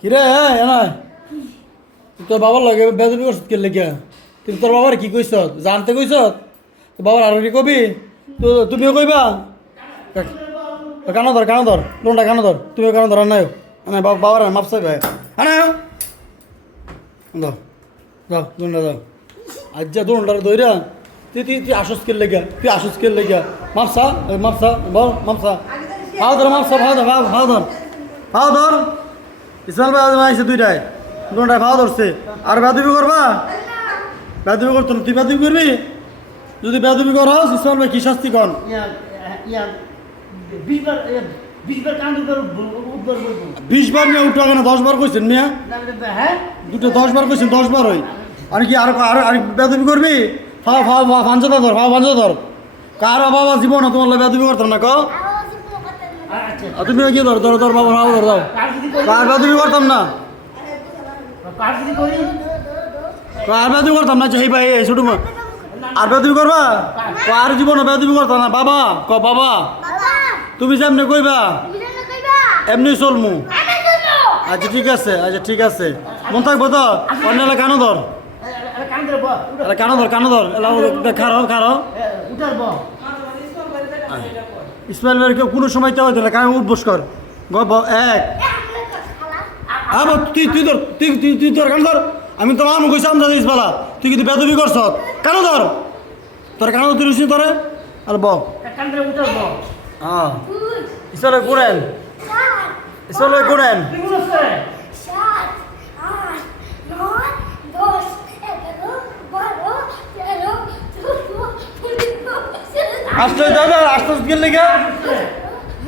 কিরে না তুই তোর বাবার লগে বেদবি করছিস কে লেগে তুই তোর বাবার কি কইস জানতে কইস তোর বাবার আর কি কবি তো তুমিও কইবা কানো ধর লোনটা কানো ধর তুমিও কানো ধর নাই না বাবার মাপ চাইবে আনা দাও দাও লোনটা দাও আজ যা লোনটা দইরা তুই আসস কে লেগে মাপসা বল মাপসা ভাও ধর ইসমাইল ভাই আইসে দুইটায় দুটায় ভাও ধরছে আর বেদবি করবা বেদবি করতো তুই বেদবি করবি যদি বেদবি করস ইসমাইল ভাই কি শাস্তি কন 20 বার নিয়ে উঠো কেন 10 বার কইছেন মিয়া দুটো 10 বার কইছেন 10 বার হই আর কি আর বেদবি করবি ফাঞ্জা ধর কার বাবা জীবন তোমার বেদবি করতাম না তুমি কি ধর বাবা ভাও ধর দাও কার বেদবি করতাম না কার বেদবি করতাম না চাই ভাই ছোট আর বেদবি করবা কার জীবন বেদবি করতাম না বাবা বাবা তুমি যেমনি কইবা এমনি চলমু আচ্ছা ঠিক আছে মন থাকবো তো অন্য কানো ধর কানো ধর খারো ইসমাইল ভাই কোনো সময় তো হইতো না কারণ উঠবোস কর এক তুই তোর কানো ধর আমি তো মামু কইছি আমদা দিস বালা তুই কিন্তু বেদবি করছ কানো ধর তোর কানো তুই রুচি তোরে আর হ্যাঁ ইসলে কোরেন আস্তে গেলে